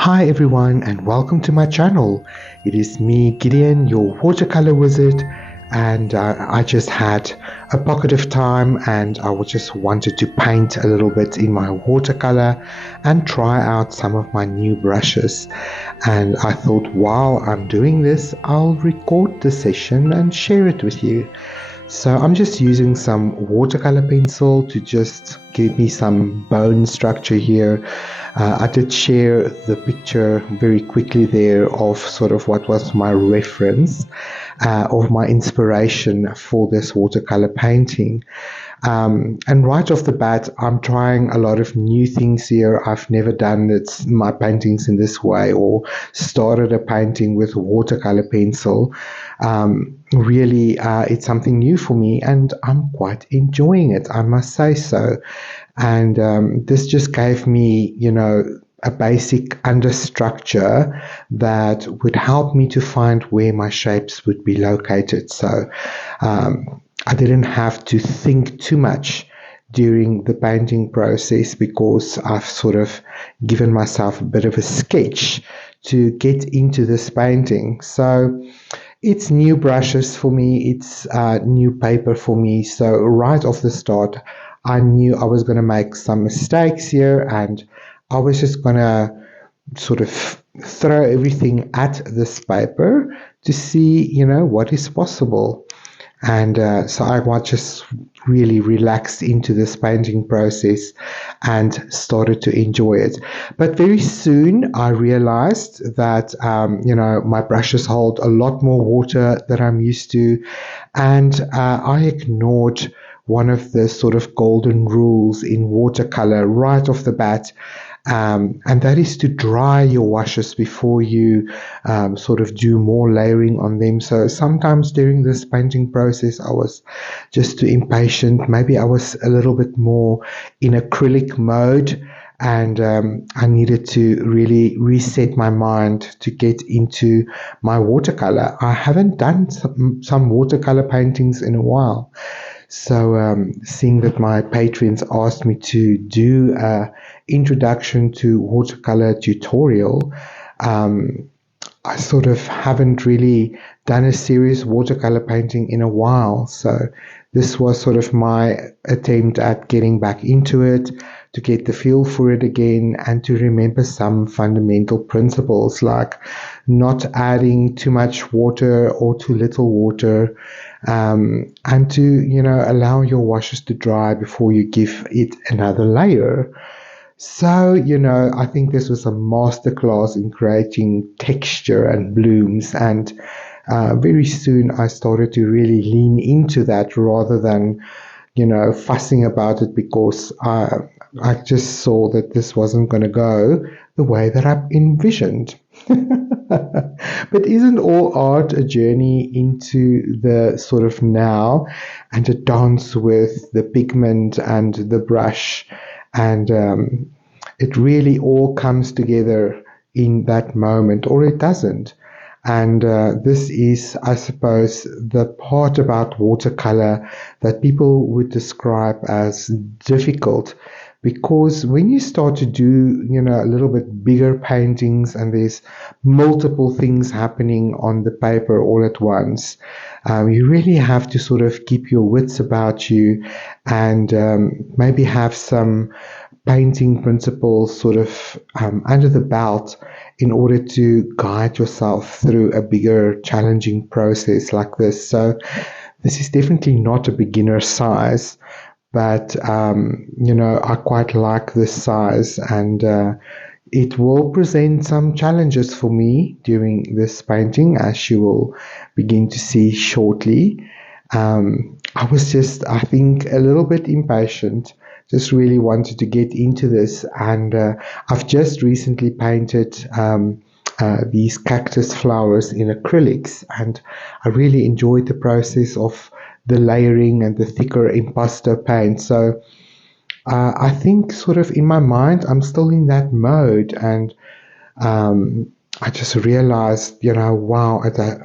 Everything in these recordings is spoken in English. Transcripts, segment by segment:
Hi everyone and welcome to my channel. It is me, Gideon, your watercolor wizard, and I just had a pocket of time and I just wanted to paint a little bit in my watercolor and try out some of my new brushes. And I thought while I'm doing this, I'll record the session and share it with you. So I'm just using some watercolor pencil to just give me some bone structure here. I did share the picture very quickly there of sort of what was my reference of my inspiration for this watercolor painting. And right off the bat, I'm trying a lot of new things here. I've never done my paintings in this way or started a painting with watercolor pencil. Really, it's something new for me and I'm quite enjoying it, I must say so. And this just gave me, a basic understructure that would help me to find where my shapes would be located. So I didn't have to think too much during the painting process because I've sort of given myself a bit of a sketch to get into this painting. So it's new brushes for me, it's new paper for me. So right off the start, I knew I was going to make some mistakes here and I was just going to sort of throw everything at this paper to see, what is possible. And so I was just really relaxed into this painting process and started to enjoy it. But very soon I realized that, my brushes hold a lot more water than I'm used to. And I ignored one of the sort of golden rules in watercolor right off the bat. And that is to dry your washes before you sort of do more layering on them. So sometimes during this painting process, I was just too impatient. Maybe I was a little bit more in acrylic mode, and I needed to really reset my mind to get into my watercolor. I haven't done some watercolor paintings in a while. So seeing that my patrons asked me to do an introduction to watercolor tutorial, I sort of haven't really done a serious watercolor painting in a while. So this was sort of my attempt at getting back into it, to get the feel for it again, and to remember some fundamental principles like not adding too much water or too little water, and to, allow your washes to dry before you give it another layer. So, I think this was a masterclass in creating texture and blooms. And very soon I started to really lean into that rather than, fussing about it because I just saw that this wasn't going to go the way that I envisioned. But isn't all art a journey into the sort of now and a dance with the pigment and the brush? And it really all comes together in that moment, or it doesn't. And this is, I suppose, the part about watercolor that people would describe as difficult. Because when you start to do, a little bit bigger paintings and there's multiple things happening on the paper all at once, you really have to sort of keep your wits about you and maybe have some painting principles sort of under the belt in order to guide yourself through a bigger, challenging process like this. So this is definitely not a beginner size, but I quite like this size, and it will present some challenges for me during this painting, as you will begin to see shortly. I was just, I think, a little bit impatient, just really wanted to get into this, and I've just recently painted these cactus flowers in acrylics, and I really enjoyed the process of the layering and the thicker impasto paint. So I think sort of in my mind, I'm still in that mode, and I just realized, wow,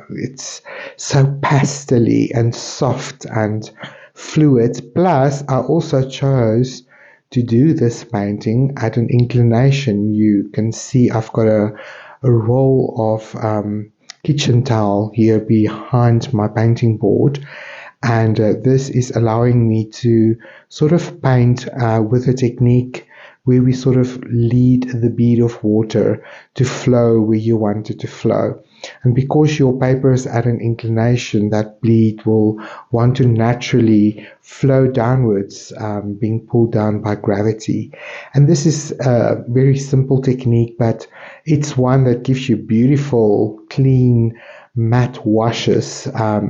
it's so pastely and soft and fluid. Plus, I also chose to do this painting at an inclination. You can see I've got a roll of kitchen towel here behind my painting board, and this is allowing me to sort of paint with a technique where we sort of lead the bead of water to flow where you want it to flow. And because your paper is at an inclination, that bleed will want to naturally flow downwards, being pulled down by gravity. And this is a very simple technique, but it's one that gives you beautiful, clean, matte washes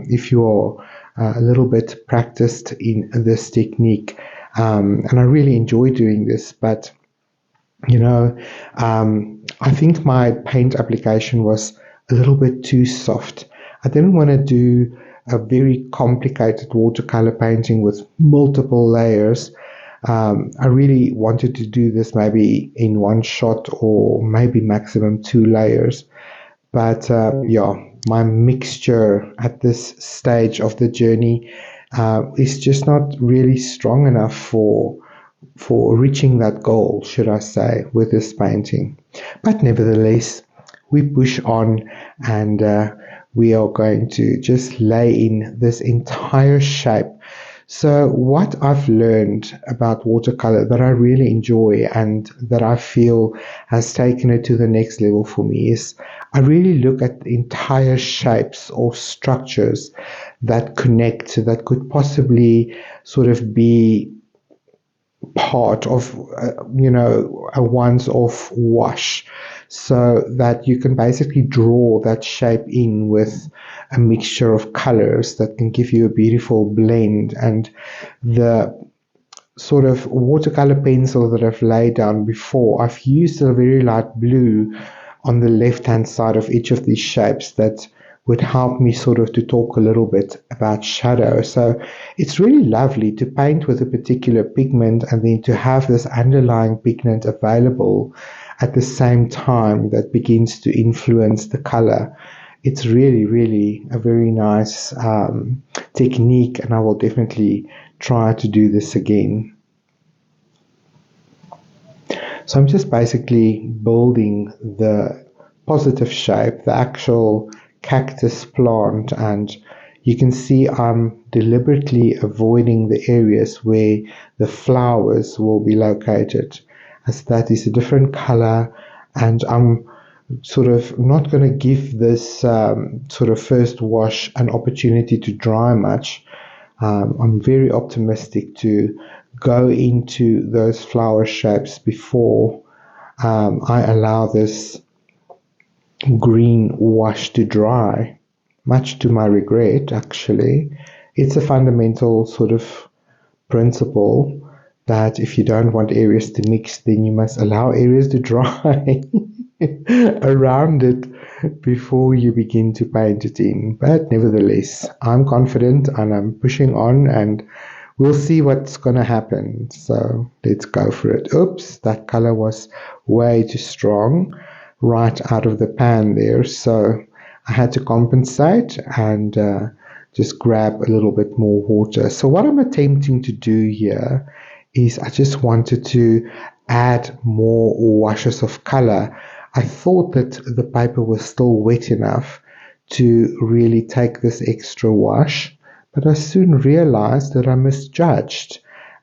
if you're a little bit practiced in this technique. And I really enjoy doing this, but I think my paint application was a little bit too soft. I didn't want to do a very complicated watercolor painting with multiple layers. I really wanted to do this maybe in one shot or maybe maximum 2 layers. But my mixture at this stage of the journey is just not really strong enough for reaching that goal, should I say, with this painting. But nevertheless, we push on, and we are going to just lay in this entire shape. So what I've learned about watercolor that I really enjoy and that I feel has taken it to the next level for me is I really look at the entire shapes or structures that connect, that could possibly sort of be part of a once-off wash, so that you can basically draw that shape in with a mixture of colors that can give you a beautiful blend. And the sort of watercolor pencil that I've laid down before, I've used a very light blue on the left hand side of each of these shapes that would help me sort of to talk a little bit about shadow. So it's really lovely to paint with a particular pigment and then to have this underlying pigment available at the same time that begins to influence the color. It's really, really a very nice technique, and I will definitely try to do this again. So I'm just basically building the positive shape, the actual cactus plant, and you can see I'm deliberately avoiding the areas where the flowers will be located, as that is a different color, and I'm sort of not going to give this sort of first wash an opportunity to dry much. I'm very optimistic to go into those flower shapes before I allow this green wash to dry, much to my regret, actually. It's a fundamental sort of principle that if you don't want areas to mix, then you must allow areas to dry around it before you begin to paint it in. But nevertheless, I'm confident and I'm pushing on, and we'll see what's going to happen. So let's go for it. Oops, that color was way too strong right out of the pan there, so I had to compensate and just grab a little bit more water. So what I'm attempting to do here is I just wanted to add more washes of color. I thought that the paper was still wet enough to really take this extra wash, but I soon realized that I misjudged,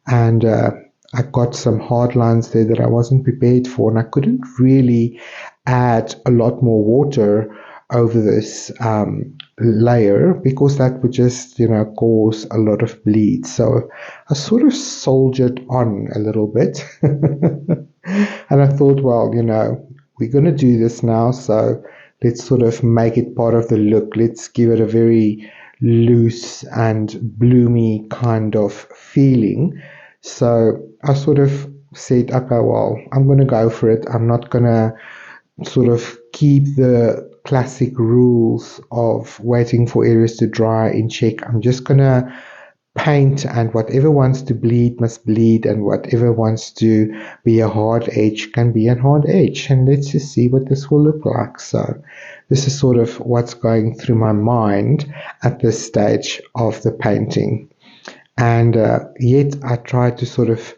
and I got some hard lines there that I wasn't prepared for, and I couldn't really add a lot more water over this layer, because that would just cause a lot of bleed. So I sort of soldiered on a little bit and I thought, well, we're going to do this now, so let's sort of make it part of the look. Let's give it a very loose and bloomy kind of feeling. So I sort of said, okay, well, I'm going to go for it. I'm not going to sort of keep the classic rules of waiting for areas to dry in check. I'm just going to paint, and whatever wants to bleed must bleed, and whatever wants to be a hard edge can be a hard edge, and let's just see what this will look like. So this is sort of what's going through my mind at this stage of the painting. And yet I try to sort of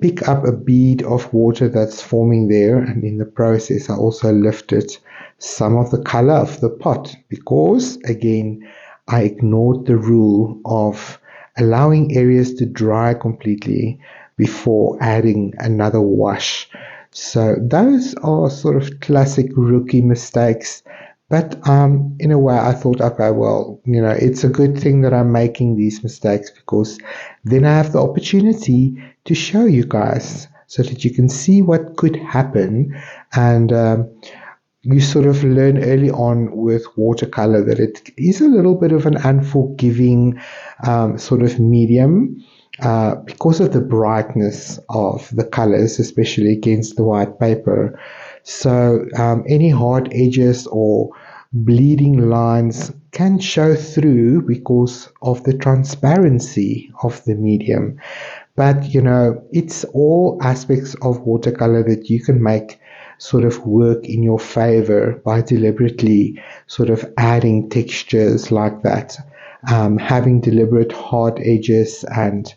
pick up a bead of water that's forming there, and in the process I also lifted some of the color of the pot, because again I ignored the rule of allowing areas to dry completely before adding another wash. So those are sort of classic rookie mistakes. But in a way, I thought, okay, well, it's a good thing that I'm making these mistakes, because then I have the opportunity to show you guys so that you can see what could happen. And you sort of learn early on with watercolor that it is a little bit of an unforgiving sort of medium. Because of the brightness of the colors, especially against the white paper. So any hard edges or bleeding lines can show through because of the transparency of the medium. But it's all aspects of watercolor that you can make sort of work in your favor by deliberately sort of adding textures like that, having deliberate hard edges, and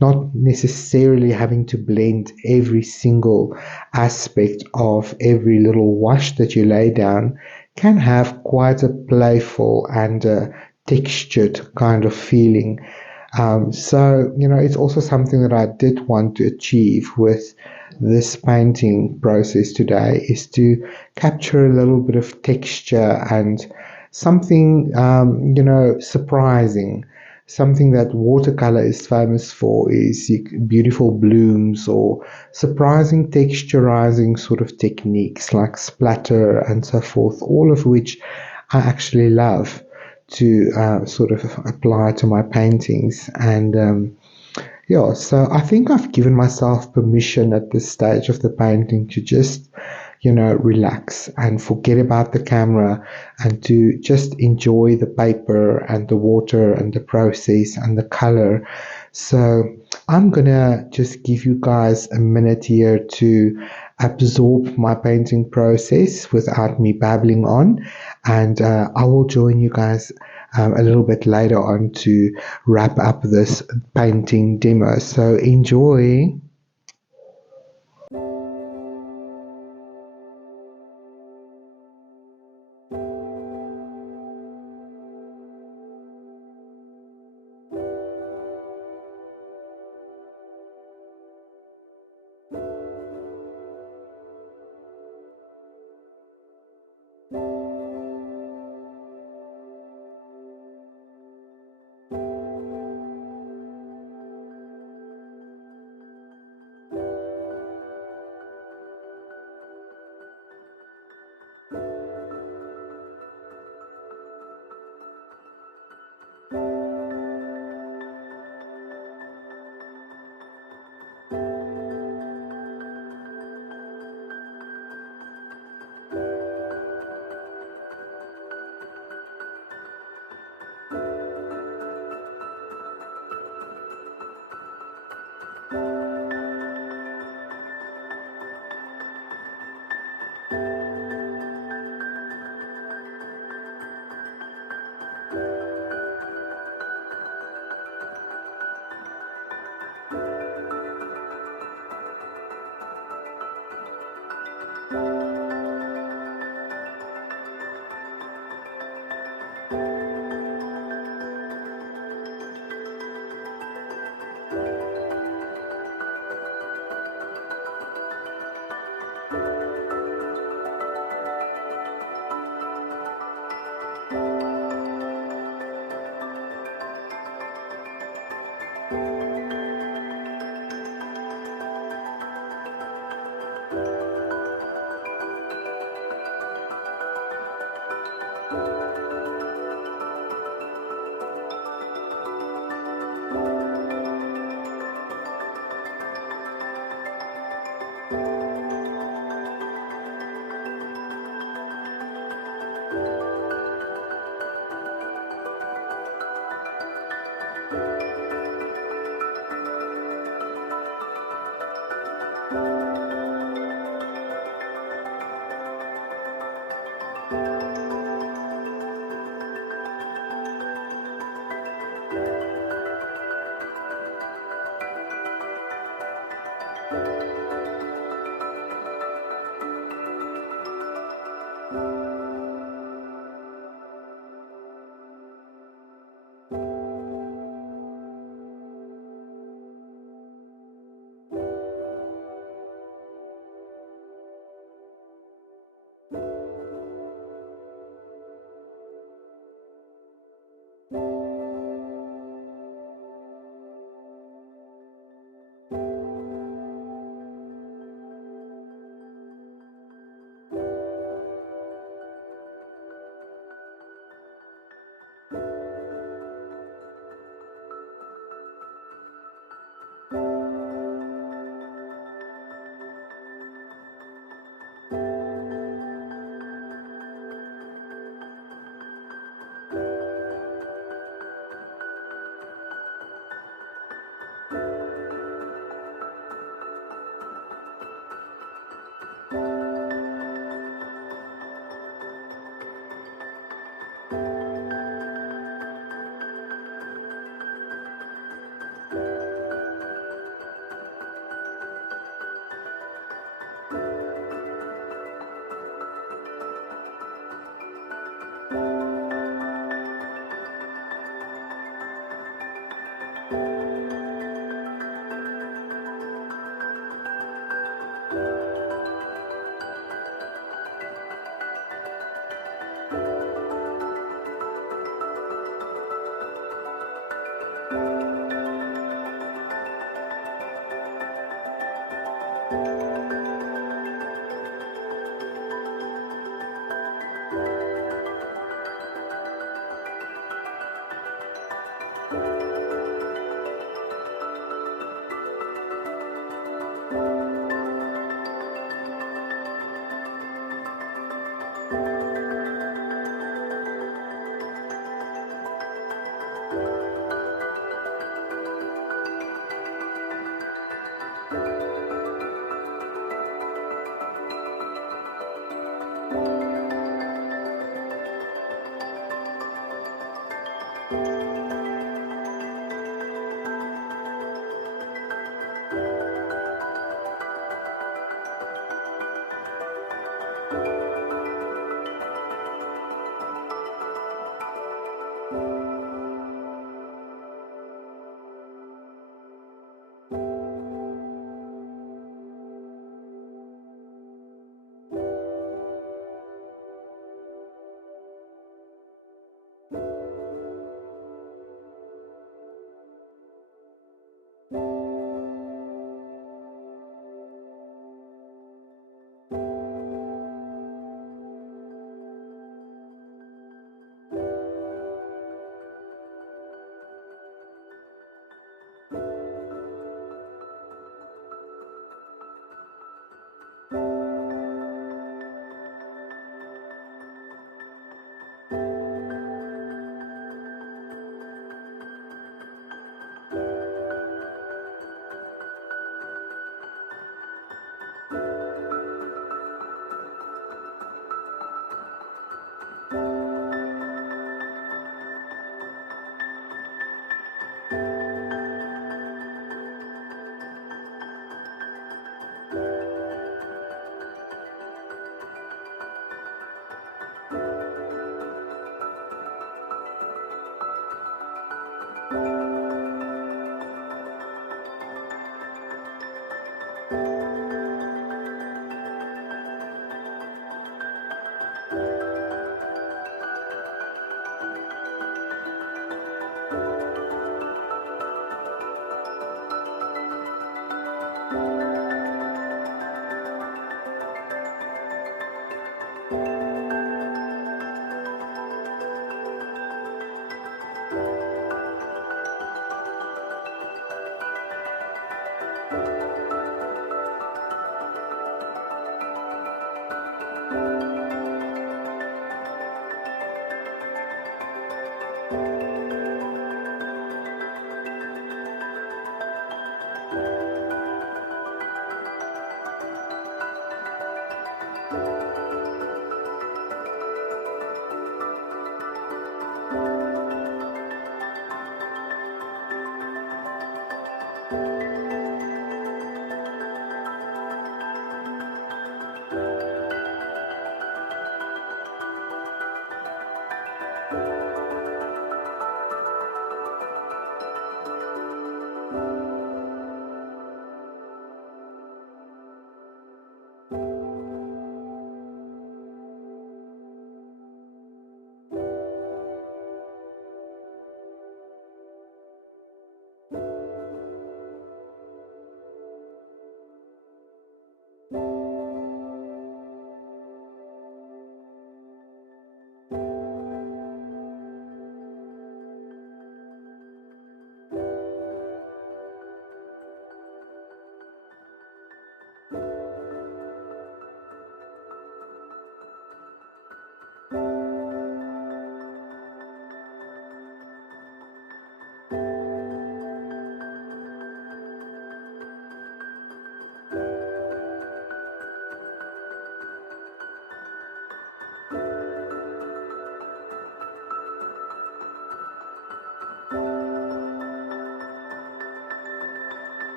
not necessarily having to blend every single aspect of every little wash that you lay down, can have quite a playful and textured kind of feeling. So, it's also something that I did want to achieve with this painting process today, is to capture a little bit of texture and something, surprising. Something that watercolor is famous for is beautiful blooms or surprising texturizing sort of techniques like splatter and so forth, all of which I actually love to sort of apply to my paintings. And yeah, so I think I've given myself permission at this stage of the painting to just, relax and forget about the camera, and to just enjoy the paper and the water and the process and the color. So I'm gonna just give you guys a minute here to absorb my painting process without me babbling on, and I will join you guys a little bit later on to wrap up this painting demo. So enjoy.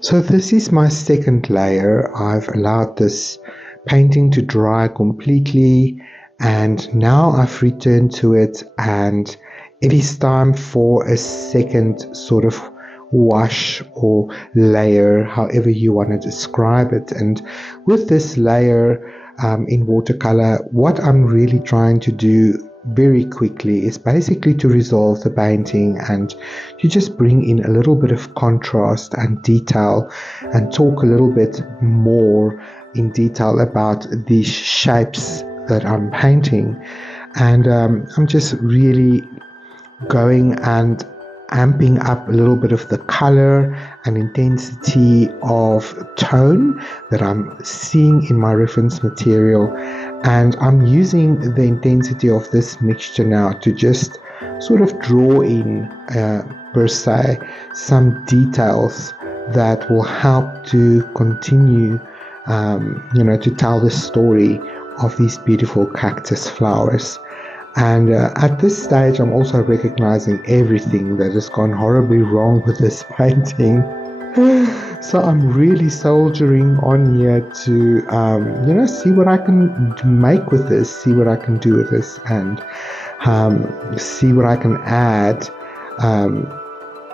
So this is my second layer. I've allowed this painting to dry completely, and now I've returned to it, and it is time for a second sort of wash or layer, however you want to describe it. And with this layer in watercolor, what I'm really trying to do very quickly is basically to resolve the painting and to just bring in a little bit of contrast and detail and talk a little bit more in detail about these shapes that I'm painting. And I'm just really going and amping up a little bit of the color and intensity of tone that I'm seeing in my reference material, and I'm using the intensity of this mixture now to just sort of draw in per se some details that will help to continue to tell the story of these beautiful cactus flowers. And at this stage, I'm also recognizing everything that has gone horribly wrong with this painting. So I'm really soldiering on here to, see what I can make with this, see what I can do with this, and see what I can add,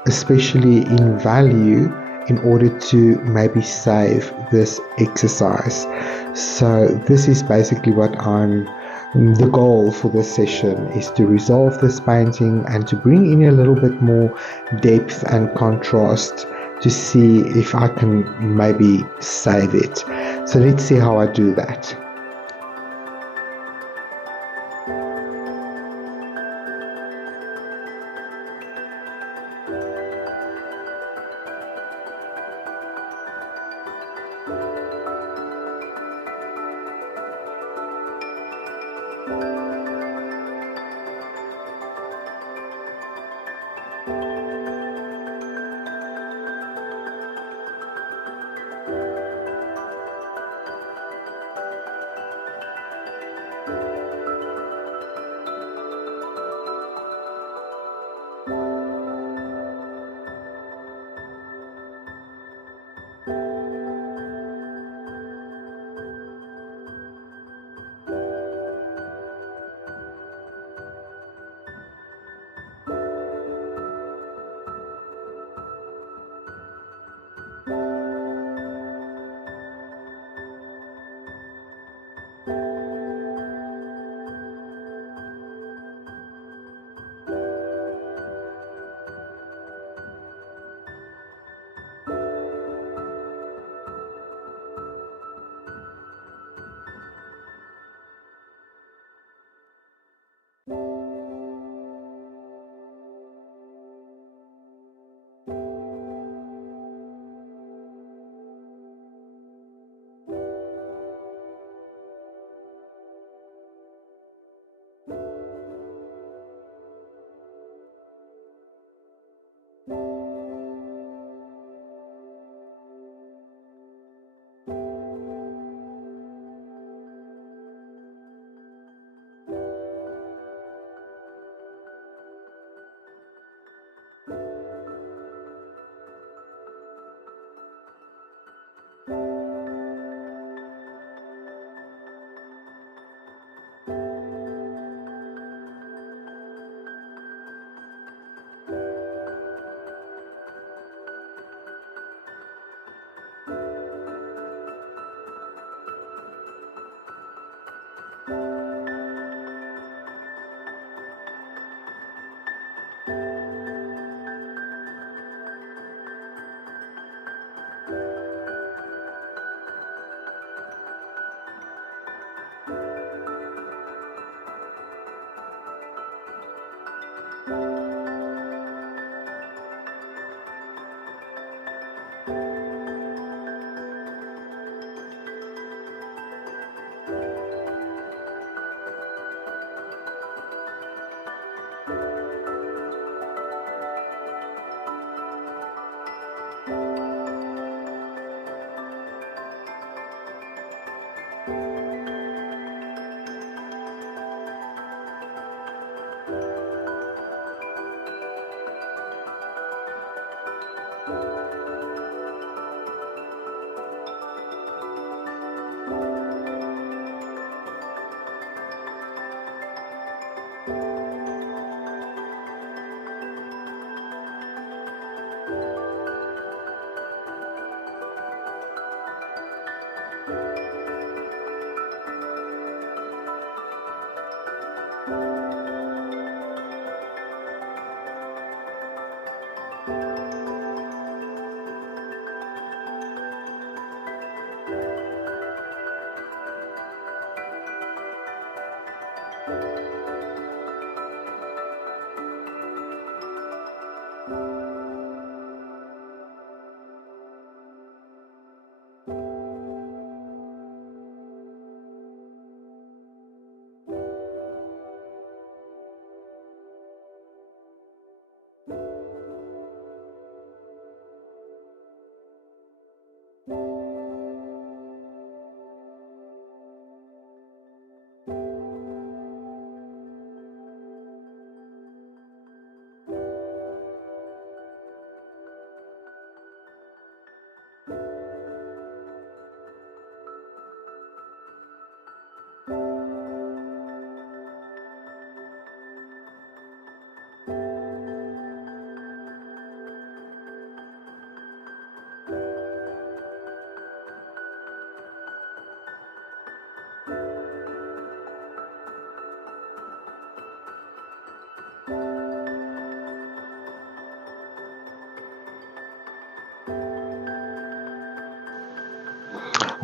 especially in value, in order to maybe save this exercise. So this is basically what the goal for this session is, to resolve this painting and to bring in a little bit more depth and contrast to see if I can maybe save it. So let's see how I do that.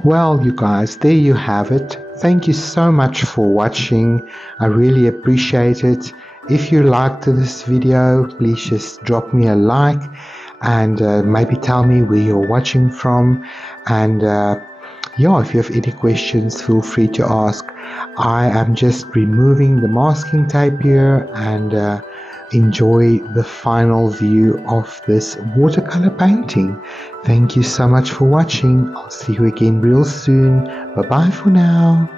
Well, you guys, there you have it. Thank you so much for watching. I really appreciate it. If you liked this video, please just drop me a like and maybe tell me where you're watching from. And yeah, if you have any questions, feel free to ask. I am just removing the masking tape here and enjoy the final view of this watercolor painting. Thank you so much for watching. I'll see you again real soon. Bye bye for now.